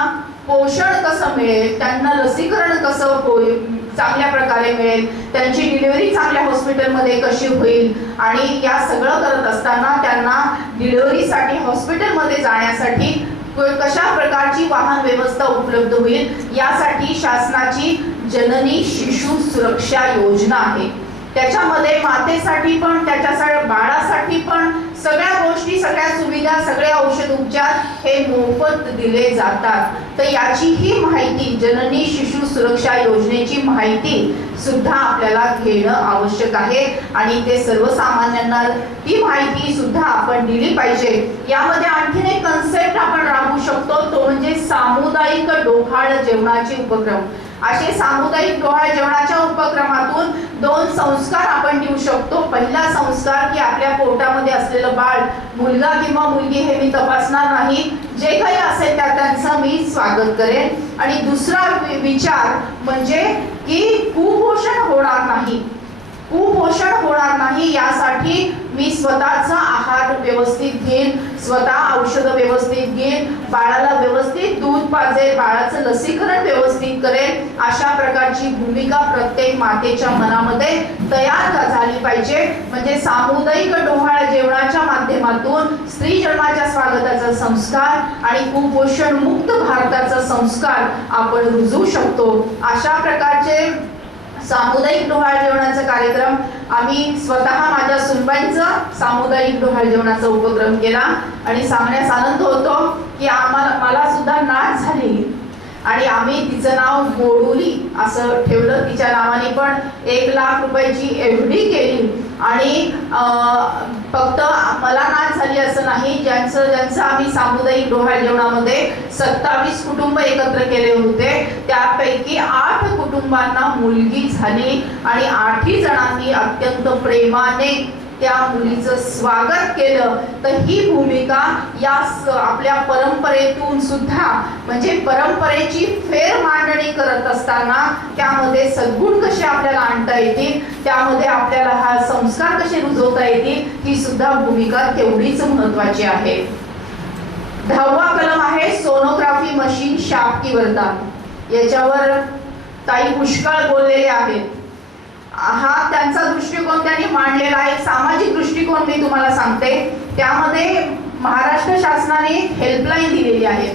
पोषण कसं मिळेल, त्यांना लसीकरण कसं होईल, चांगल्या प्रकारे मिळेल, त्यांची डिलिव्हरी चांगल्या हॉस्पिटलमध्ये कशी होईल आणि या सगळं करत असताना त्यांना डिलिव्हरीसाठी हॉस्पिटलमध्ये जाण्यासाठी कशा प्रकारची वाहन व्यवस्था उपलब्ध होईल, यासाठी शासनाची जननी शिशु सुरक्षा योजना आहे. त्याच्यामध्ये मातेसाठी पण, त्याच्या बाळासाठी पण सगळ्या गोष्टी, सगळ्या सुविधा, सगळे औषध उपचार हे मोफत दिले जातात. तर याचीही माहिती, जननी शिशु सुरक्षा योजनेची माहिती सुद्धा आपल्याला घेणं आवश्यक आहे आणि ते सर्वसामान्यांना ती माहिती सुद्धा आपण दिली पाहिजे. यामध्ये आणखीन एक कन्सेप्ट आपण राबवू शकतो, तो म्हणजे सामुदायिक डोहाळ जेवणाचे उपक्रम. असे सामुदायिक डोहाळ जेवणाच्या उपक्रमातून 2 संस्कार आपण देऊ शकतो. पहिला संस्कार की आपल्या पोटामध्ये असलेलं बाळ, मुलगा किंवा मुलगी हे मी तपासणार नाही, जे काही असेल त्यांचं मी स्वागत करेन. आणि दुसरा विचार म्हणजे की कुपोषण होणार नाही. कुपोषण होणार नाही यासाठी मी स्वतःचा आहार व्यवस्थित घेईन, स्वतः औषध व्यवस्थित घेईन, बाळाला व्यवस्थित दूध पाजेल, बाळाचं लसीकरण व्यवस्थित करेन. अशा प्रकारची भूमिका प्रत्येक मातेच्या मनामध्ये तयार झाली पाहिजे. म्हणजे सामुदायिक डोहाळ जेवणाच्या माध्यमातून स्त्री जन्माच्या स्वागताचा संस्कार आणि कुपोषण मुक्त भारताचा संस्कार आपण रुजवू शकतो. अशा प्रकारचे सामुदायिक डोहाळ जेवणाचा कार्यक्रम आम्ही स्वतः माझ्या सुनबाईंचा सामुदायिक डोहाळ जेवणाचा उपक्रम केला आणि सांगण्यास आनंद होतो की मला सुद्धा नाच झाली आणि आम्ही तिचं नाव गोडुली असं ठेवलं. तिच्या नावाने पण 1 लाख रुपयाची एफडी केली आणि फक्त मला नाच झाली असं नाही, ज्यांचं आम्ही सामुदायिक डोहाळ जेवणामध्ये 27 कुटुंब एकत्र केले होते, त्यापैकी 8 कुटुंबांना मुलगी झाली आणि 8ही जणांनी अत्यंत प्रेमाने त्या मुलीचं स्वागत केलं. तर ही भूमिका या आपल्या परंपरेतून सुद्धा, म्हणजे परंपरेची फेर मांडणी करत असताना त्यामध्ये सद्गुण कसे आपल्याला आणता येतील, त्यामध्ये आपल्याला हा संस्कार कसे रुजवता येतील, ही सुद्धा भूमिका तेवढीच महत्वाची आहे. 10वा कलम आहे सोनोग्राफी मशीन शाप की वरदान. याच्यावर काही पुष्कळ बोललेले आहेत. हा त्यांचा दृष्टिकोन त्यांनी मांडलेला आहे. सामाजिक दृष्टिकोन मी तुम्हाला सांगते. त्यामध्ये महाराष्ट्र शासनाने हेल्पलाईन दिलेली आहे.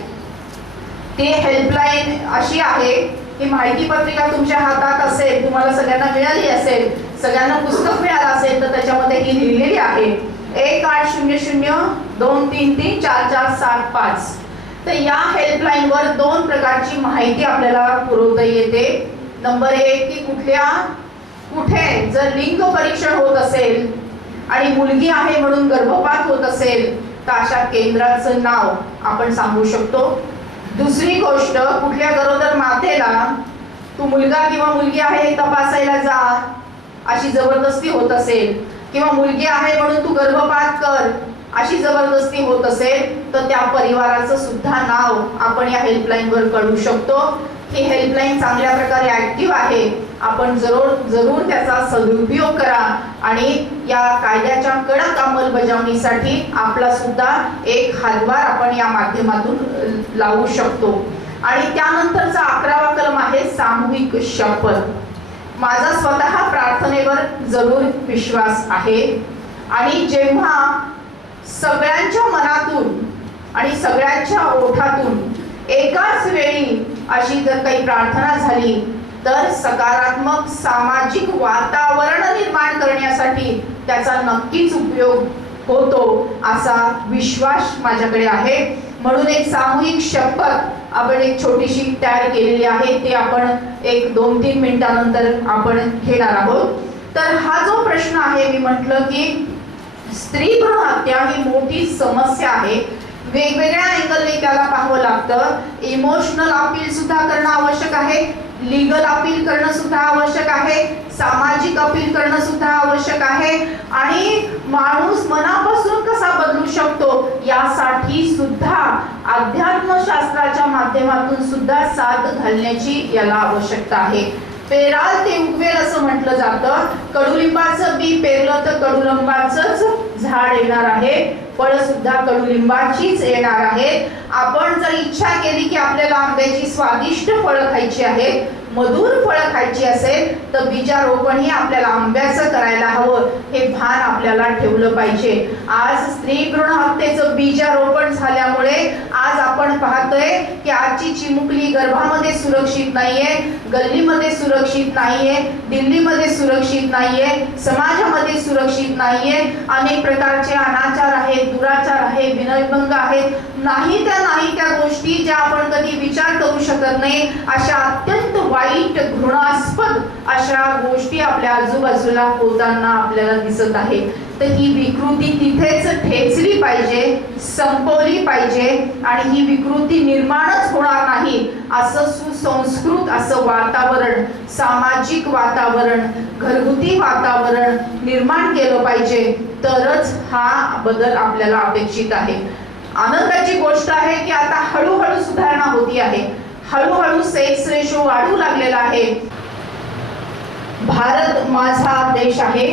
ते हेल्पलाईन अशी आहे की माहिती पत्रिका तुमच्या हातात असेल, तुम्हाला सगळ्यांना मिळाली असेल, सगळ्यांना पुस्तक मिळालं असेल, तर त्याच्यामध्ये ही लिहिलेली आहे 1800-233-4475. तर या हेल्पलाईनवर 2 प्रकारची माहिती आपल्याला पुरवता येते. नंबर 1 की कुठे जर लिंग परीक्षण होत असेल आणि मुलगी आहे म्हणून गर्भपात होत असेल तर अशा केंद्राचं नाव आपण सांगू शकतो. दुसरी गोष्ट, कुठल्या गरोदर मातेला तू मुलगा किंवा मुलगी आहे हे तपासायला जा अशी जबरदस्ती होत असेल, किंवा मुलगी आहे म्हणून तू गर्भपात कर अशी जबरदस्ती होत असेल, तर त्या परिवाराचं सुद्धा नाव आपण या हेल्पलाईनवर कळवू शकतो. ही हेल्पलाईन चांगल्या प्रकारे ऍक्टिव्ह आहे. आपण जरूर त्याचा सदुपयोग करा आणि या कायद्याच्या कडक अंमलबजावणीसाठी आपला सुद्धा एक हातभार आपण या माध्यमातून लावू शकतो. आणि त्यानंतरचा 11वा कलम आहे सामूहिक शपथ. माझा स्वतः प्रार्थनेवर जरूर विश्वास आहे आणि जेव्हा सगळ्यांच्या मनातून आणि सगळ्यांच्या ओठातून एकाच वेळी अशी जर काही प्रार्थना झाली तर सकारात्मक सामाजिक वातावरण निर्माण करण्यासाठी त्याचा नक्कीच उपयोग होतो असा विश्वास माझ्याकडे आहे. म्हणून एक सामूहिक शपथ आपण एक छोटीशी तयार केलेली आहे, ते आपण एक 2-3 मिनिटानंतर आपण घेणार आहोत. तर हा जो प्रश्न आहे, मी म्हटलं की स्त्री भ्रूण हत्या ही मोठी समस्या आहे. वेगवेगळ्या अँगलने त्याला पाहावं लागतं. इमोशनल अपील सुद्धा करणं आवश्यक आहे, लीगल अपील करणं सुद्धा आवश्यक आहे, सामाजिक अपील करणं सुद्धा आवश्यक आहे आणि माणूस मनापासून कसा बदलू शकतो यासाठी सुद्धा अध्यात्मशास्त्राच्या माध्यमातून सुद्धा साथ घालण्याची याला आवश्यकता आहे. पेराल ते उगवेल असं म्हटलं जातं. कडुलिंबाचं बी पेरलं तर कडुलिंबाचंच झाड येणार आहे, फळ सुद्धा कडुलिंबाचीच येणार आहे. आपण जर इच्छा केली की आपल्याला आंब्याची स्वादिष्ट फळं खायची आहेत, मधुर फळं खायची असेल तर बीजारोपण ही आपल्याला आंब्याचं करायला हवं, हे भान आपल्याला ठेवलं पाहिजे. आज स्त्री भ्रूण हत्येचं बीजारोपण झाल्यामुळे आज आपण पाहतोय की आजची चिमुकली गर्भामध्ये सुरक्षित नाहीये, गल्लीमध्ये सुरक्षित नाहीये, दिल्लीमध्ये सुरक्षित नाहीये, समाजामध्ये सुरक्षित नाहीये. अनेक प्रकारचे अनाचार आहेत, दुराचार आहे, विनयभंग आहेत, नाही त्या गोष्टी ज्या आपण कधी विचार करू शकत नाही, अशा अत्यंत वाईट घृणास्पद अशा गोष्टी आपल्या आजूबाजूला होताना आपल्याला दिसत आहे. तर ही विकृती तिथेच ठेचली पाहिजे, संपवली पाहिजे आणि ही विकृती निर्माणच होणार नाही असं सुसंस्कृत असं वातावरण, सामाजिक वातावरण, घरगुती वातावरण निर्माण केलं पाहिजे. तरच हा बदल आपल्याला अपेक्षित आहे. आनंदाची गोष्ट आहे की आता हळूहळू सुधारणा होती आहे, हळूहळू सेक्स रेशो वाढू लागलेला आहे. भारत माझा देश आहे,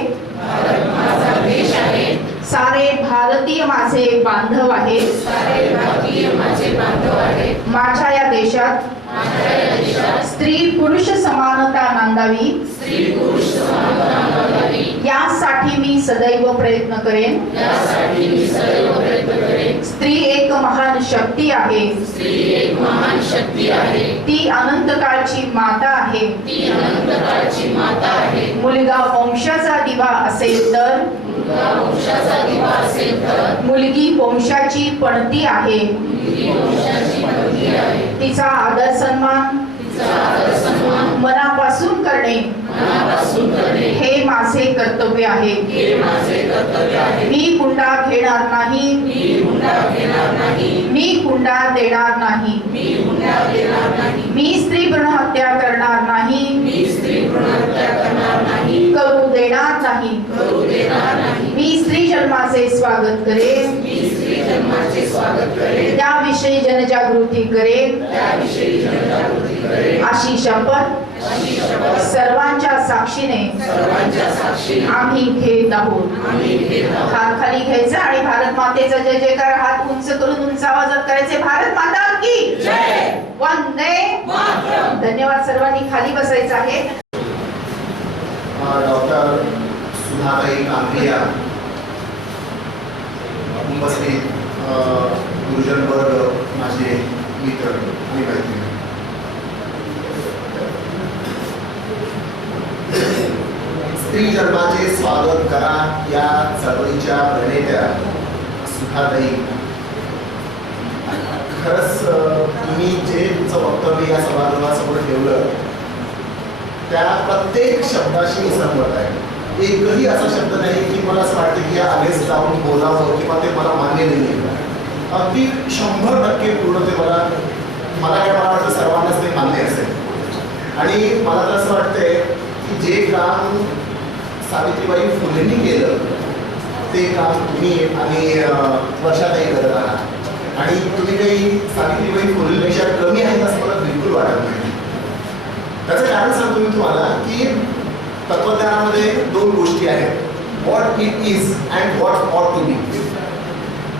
सारे भारतीय माझे बांधव आहेत. माझ्या या देशात स्त्री पुरुष समानता नांदावी, यासाठी मी सदैव प्रयत्न करेन. स्त्री एक महान शक्ती आहे, ती अनंत काळची माता आहे. मुलगा वंशाचा दिवा असेल तर मुलगी वंशाची पणती आहे. तिचा आदर सन्मान मनापासून करणे हे माझे कर्तव्य आहे. मी हुंडा घेणार नाही, मी हुंडा देणार नाही, मी स्त्री भ्रूण हत्या करणार नाही, करू देणार नाही. मी स्त्री जन्माचे स्वागत करेन, त्याविषयी जनजागृती करेन अशी शपथ सर्वांच्या साक्षीने आम्ही घेत आहोत. हात खाली घ्यायचा आणि भारत मातेचा जय जयकार हात उंच करून उंच आवाजात करायचे. भारत माता की जय, वंदे मातरम. धन्यवाद. सर्वांनी खाली बसायचं आहे. डॉक्टर सुधाताई कांबलिया, उपस्थित गुरुजन वर्ग, माझे मित्र आणि मैत्रिणी, स्त्री जन्माचे स्वागत करा या चळवळीच्या प्रणेत्या सुधाताई, खरंच तुम्ही जे तुमचं वक्तव्य या सभागृहासमोर ठेवलं त्या प्रत्येक शब्दाशी मी सहमत आहे. एकही असा शब्द नाही की मला असं वाटतं की या आलेच जाऊन बोलावं किंवा ते मला मान्य नाही. अगदी 100% पूर्ण ते मला काय वाटतं सर्वांनाच ते मान्य असेल. आणि मला तर असं वाटतंय की जे काम सावित्रीबाई फुलेंनी केलं ते काम तुम्ही आणि वर्षाताई करत आहात. आणि तुम्ही काही सावित्रीबाई फुलेंपेक्षा कमी आहेत असं मला बिलकुल वाटत नाही. त्याचं कारण सांगतो मी तुम्हाला की तत्वज्ञानामध्ये 2 गोष्टी आहेत, what it is and what ऑट टू बी.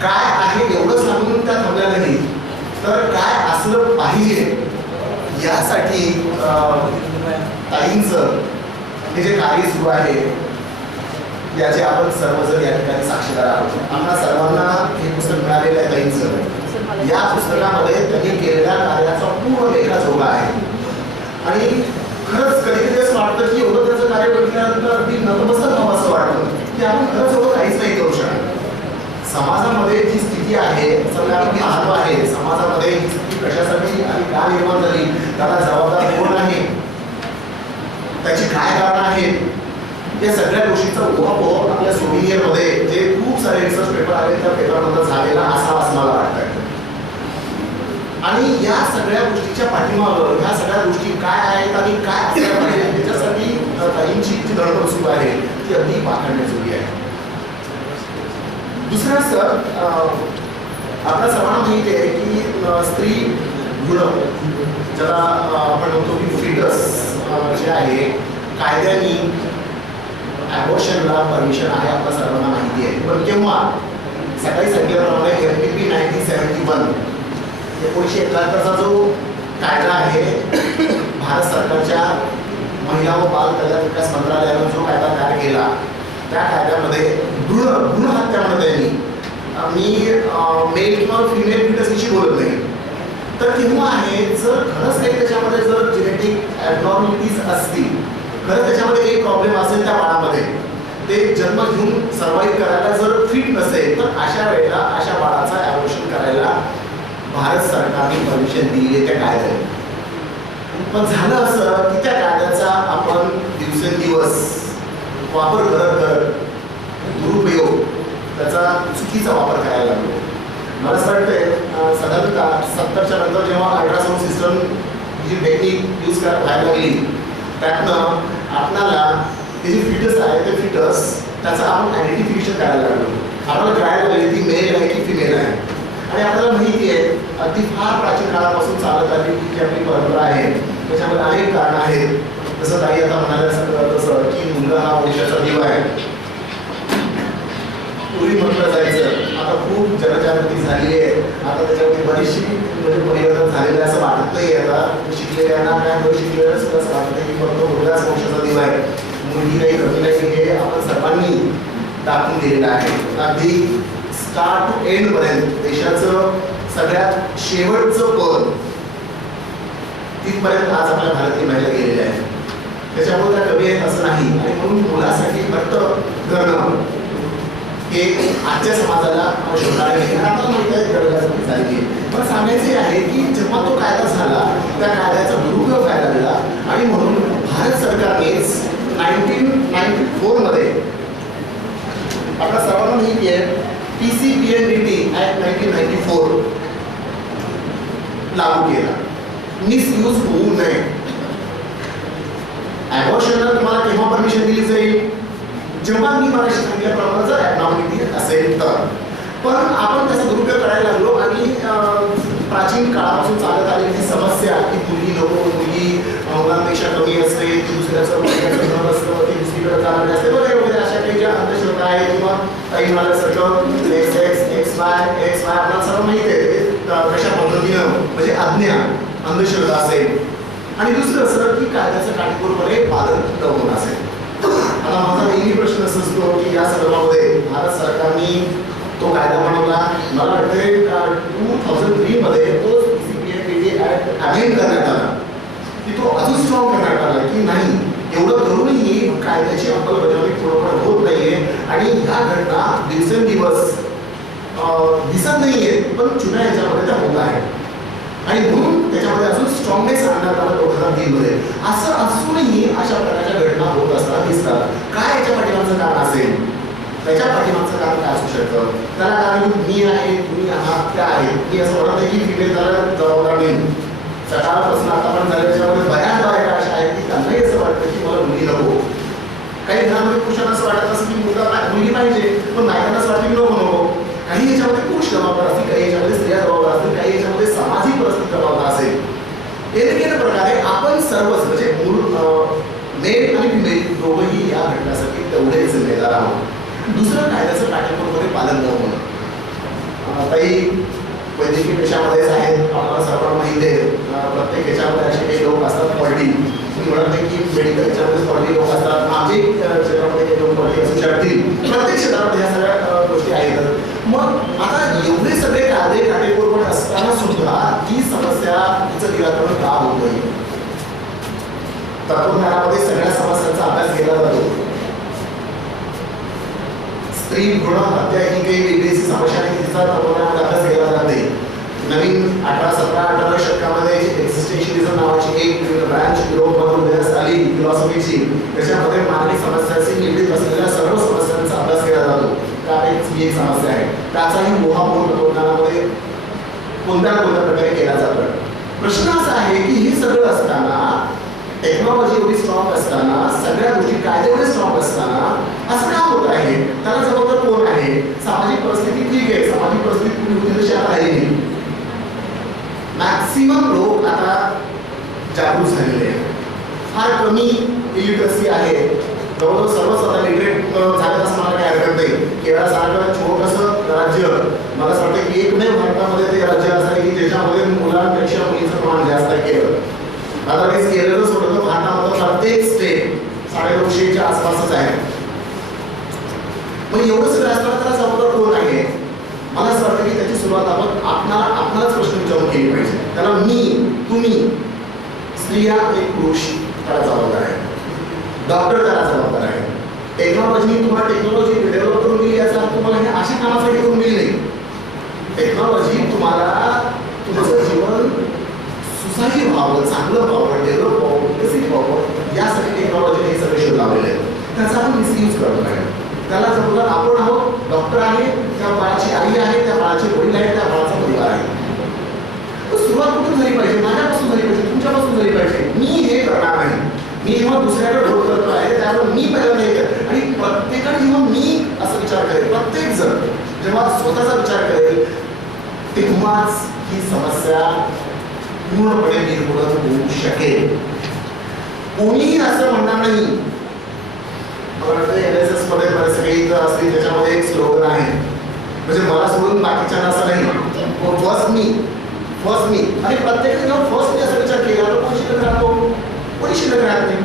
काय आहे एवढं सांगून त्या थांबल्या नाही, तर काय असलं पाहिजे यासाठी ताईंचं हे जे कार्य सुरू आहे याचे आपण सर्वजण या ठिकाणी साक्षीदार आहोत. आम्हाला सर्वांना हे पुस्तक मिळालेलं आहे ताईंचं. या पुस्तकामध्ये त्यांनी केलेल्या कार्याचा पूर्ण लेखाजोखा आहे. आणि खरंच कधी कधी असं वाटतं की एवढं त्याचं कार्य बघितल्यानंतर अगदी नतमस्तक व्हावं असं वाटतं की आपण खरंच एवढं काहीच नाही करू शकत. समाजामध्ये जी स्थिती आहे, सगळ्या आपण पाहतो आहे, समाजामध्ये ही स्थिती कशासाठी आणि का निर्माण झाली, त्याला जबाबदार कोण आहे, त्याची काय कारण आहेत, या सगळ्या गोष्टीचा उहापोह आपल्या सोविनियरमध्ये जे खूप सारे रिसर्च पेपर आले त्या पेपरमध्ये झालेला असा असं मला वाटतंय. आणि या सगळ्या गोष्टीच्या पाठीमागं ह्या सगळ्या गोष्टी काय आहेत आणि काय असल्या पाहिजे त्याच्यासाठी ताईंची जी धडपड सुरू आहे ती अगदी पाखडण्याजोगी आहे. दुसरं सर, आपल्या सर्वांना माहिती आहे की स्त्री भ्रूण ज्याला आपण म्हणतो की फिटस जे आहे, कायद्याने ॲबॉर्शनला परमिशन आहे आपल्या सर्वांना माहिती आहे. पण केव्हा सकाळी सांगितल्याप्रमाणे FPP 1971 1971चा जो कायदा आहे, भारत सरकारच्या महिला व बाल कल्याण विकास मंत्रालयानं जो कायदा तयार केला त्या कायद्यामध्ये भ्रूण हत्यामध्ये त्यांनी मी मेल किंवा फिमेल फिटसविषयी बोलत नाही. तर तेव्हा आहे जर खरंच काही त्याच्यामध्ये जर जेनेटिक ॲबनॉर्मॅलिटीज असतील, खरंच त्याच्यामध्ये काही प्रॉब्लेम असेल त्या बाळामध्ये, ते जन्म घेऊन सर्वाईव्ह करायला जर फिट नसेल, तर अशा वेळेला अशा बाळाचा ॲबॉर्शन करायला भारत सरकारने परमिशन दिली आहे त्या कायद्याने. पण झालं असं की त्या कायद्याचा आपण दिवसेंदिवस वापर करत दुरुपयोग, त्याचा चुकीचा वापर करायला लागलो. मला असं वाटतंय साधारणतः 70च्या नंतर जेव्हा अल्ट्रासाऊंड सिस्टम जी टेक्निक यूज व्हायला लागली, त्यातनं आपणाला ते जे फिटस आहे ते फिटस त्याचं आपण आयडेंटिफिकेशन करायला लागलो. आपल्याला कळायला लागले ती मेल आहे की फिमेल आहे. आणि आपल्याला माहिती आहे अगदी फार प्राचीन काळापासून चालत आली जी आपली परंपरा आहे, त्याच्यामध्ये अनेक कारणं आहेत. जसं ताई आता म्हणायला तसं की मुलगा हा वंशाचा दिवा आहे. पूर्वी म्हटलं जायचं, आता खूप जनजागृती झाली आहे, आता त्याच्यामध्ये बरीचशी म्हणजे परिवर्तन झालेलं आहे असं वाटत नाही. आता शिकलेल्यांना काय न शिकलेल्या सुद्धा असं वाटतं की फक्त मुलगाच वंशाचा दिवा आहे, मुलगी काही कमी नाही, हे आपण सर्वांनी दाखवून दिलेलं आहे. अगदी स्टार्ट टू एंड पर्यंत देशाचं सगळ्यात शेवटचं पद तिथपर्यंत आज आपल्या भारतीय महिला गेलेल्या आहेत. त्याच्यामुळे त्या कमी आहेत असं नाही. आणि म्हणून मुलासाठी घट्ट करणं हे आजच्या समाजाला आवश्यक आहे. आपल्याला माहिती आहे गरज झाली. पण सांगायचे आहे की जेव्हा तो कायदा झाला त्या कायद्याचा दुरुपयोग व्हायला लागला आणि म्हणून भारत सरकारनेच 1994 मध्ये आपल्या सर्वांना माहिती आहे PCPNDT ऍक्ट 1994 लागू केला. मिसयूज होऊ नये. ॲबॉर्शनला तुम्हाला केव्हा परमिशन दिली जाईल? जेव्हा मी मगाशी सांगितल्याप्रमाणे जर ॲबनॉर्मॅलिटी असेल तर. पण आपण त्याचा दुरुपयोग करायला लागलो आणि प्राचीन काळापासून चालत आलेली जी समस्या की मुलगी नको, मुलगी मुलांपेक्षा कमी असते, ती दुसऱ्याचं घर असतं, ती दुसरीकडे चालत असते वगैरे वगैरे अशा काही ज्या अंधश्रद्धा आहेत किंवा काही म्हणाल्यासारखं XY आपल्याला सर्व माहिती आहे कशा पद्धतीनं म्हणजे अज्ञा अंधश्रद्धा असेल. आणि दुसरं असं की कायद्याचं काटेकोरपणे पालन न होणं असेल. आता माझा नेहमी प्रश्न असं असतो की या संदर्भामध्ये भारत सरकारने तो कायदा बनवला. मला वाटते 2003 मध्ये तो PCPNDT ऍक्ट अमेंड करण्यात आला की तो अजून स्ट्रॉंग करण्यात आला की नाही एवढं करूनही कायद्याची अंमलबजावणी पूर्णपणे होत नाहीये आणि ह्या घटना दिवसेंदिवस दिसत नाहीये पण जुन्या ह्याच्यामध्ये त्या होत आहेत. आणि म्हणून त्याच्यामध्ये अजून स्ट्रॉंगनेस आणण्यात आला 2003 मध्ये. असं असूनही अशा प्रकारच्या घटना होत असताना दिसतात. काय याच्या पाठीमागचं कारण असेल? त्याच्या पाठीमागचं कारण काय असू शकतं? त्याला कारण मी आहे, तुम्ही आहात, त्या आहेत. मी असं म्हणत नाही की फिमेल त्याला जबाबदार नाही. सकाळपासून आतापर्यंत झालं त्याच्यामध्ये बऱ्याच बायका अशा आहेत की त्यांनाही असं वाटतं की मला मुलगी नको. काही घरामध्ये पुरुषांना असं वाटत असं की मुलगी पाहिजे, पण बायकांना असं वाटतं की नको. काही याच्यामध्ये पुरुष जबाबदार असतील, काही याच्यामध्ये स्त्रिया जबाबदार असतील, काही याच्यामध्ये सामाजिक परिस्थिती जबाबदार असेल. एकेक प्रकारे आपण सर्वच म्हणजे मेल आणि फिमेल दोघंही या घटनेसाठी तेवढेच जिम्मेदार आहोत. दुसरं कायद्याचं काटेकोरपणे पालन न होणं. काही वैद्यकीय पेशामध्येच आहेत, आपल्याला सर्वांना माहिती आहे प्रत्येक ह्याच्यामध्ये असे काही लोक असतात पडली. मी म्हणत नाही की मेडिकल ह्याच्यामध्ये पडली लोक असतात, आमचे क्षेत्रामध्ये काही लोक पडली असू शकतील, प्रत्येक क्षेत्रामध्ये ह्या सगळ्या गोष्टी आहेत. मग आता एवढे सगळे कायदे काटेकोरपणे असताना सुद्धा ही समस्या तिचं निराकरण का होत नाही? तत्वज्ञानामध्ये सगळ्या समस्यांचा अभ्यास केला जातो. स्त्री भ्रूण हत्या ही काही वेगळी समस्या नाही, तिचा तत्वज्ञानामध्ये अभ्यास केला जाते. नवीन 18-17-18 शतकामध्ये एक्झिस्टेन्शियलिझम नावाची एक ब्रँच युरोपमधून देण्यात आली फिलॉसॉफीची. त्याच्यामध्ये मानवी समस्यांशी निगडीत असलेल्या सर्व समस्यांचा अभ्यास केला जातो. ही एक समस्या आहे, त्याचाही मोहापोह तत्वज्ञानामध्ये कोणत्या ना कोणत्या प्रकारे केला जातो. प्रश्न असा आहे की हे सगळं असताना टेक्नॉलॉजी एवढी स्ट्रॉंग असताना सगळ्या गोष्टी कायदे एवढे स्ट्रॉंग असताना असं का होत आहे? त्याला जबाबदार कोण आहे? सामाजिक परिस्थिती ठीक आहे, सामाजिक परिस्थिती पूर्वी होती तशी आता राहिली. मॅक्सिमम लोक आता जागरूक झालेले आहेत. फार कमी इलिटरसी आहे. जवळजवळ सर्वच आता लिटरेट झालं असं मला काही हरकत नाही. केरळासारखं छोटंसं राज्य मला असं वाटतं की एकमेव भारतामध्ये ते राज्य असं आहे की ज्याच्यामध्ये मुलांपेक्षा मुलीचं प्रमाण जास्त आहे. केरळ अदरवाईज केरळच सोडलं तर भारतामध्ये प्रत्येक स्टेट 250च्या आसपासच आहे. मग एवढं सगळं असताना त्याला जबाबदार कोण आहे? मला स्त्रिया आणि पुरुष त्याला जबाबदार आहे, डॉक्टर त्याला जबाबदार आहे. टेक्नॉलॉजी तुम्हाला टेक्नॉलॉजी डेव्हलप करून दिली याचा अर्थ तुम्हाला हे अशा कामासाठी करून दिली नाही. टेक्नॉलॉजी तुम्हाला तुमचं जीवन सुसाही व्हावं, चांगलं व्हावं, डेव्हलप व्हावं, विकसित व्हावं यासाठी टेक्नॉलॉजीने हे सगळे शोध लावलेले आहेत. त्याचा आपण मिसयूज करतो आहे. त्याला जबाबदार आपण आहोत, डॉक्टर आहे, त्या बाळाची आई आहे, त्या बाळाचे वडील आहेत, त्या बाळाचा परिवार आहे. सुरुवात कुठून झाली पाहिजे? माझ्यापासून झाली पाहिजे, तुमच्यापासून झाली पाहिजे. मी हे करणार नाही. मी जेव्हा दुसऱ्याकडे रोड करतो आहे त्यावर मी पहिला नाही करत आणि प्रत्येकाने जेव्हा मी असा विचार करेल, प्रत्येक जण जेव्हा स्वतःचा विचार करेल तेव्हाच ही समस्या पूर्णपणे निर्मूलन होऊ शकेल. कोणीही असं म्हणणार नाही. मला वाटतं NSS मध्ये बरेच सगळे इथं असतील त्याच्यामध्ये एक स्लोगन आहे, म्हणजे मला सोडून बाकीच्यांना असं नाही, फर्स्ट मी आणि प्रत्येकाने जेव्हा फर्स्ट मी असा विचार केला तर कोण शिल्लक राहतो? कोणी शिल्लक राहत नाही.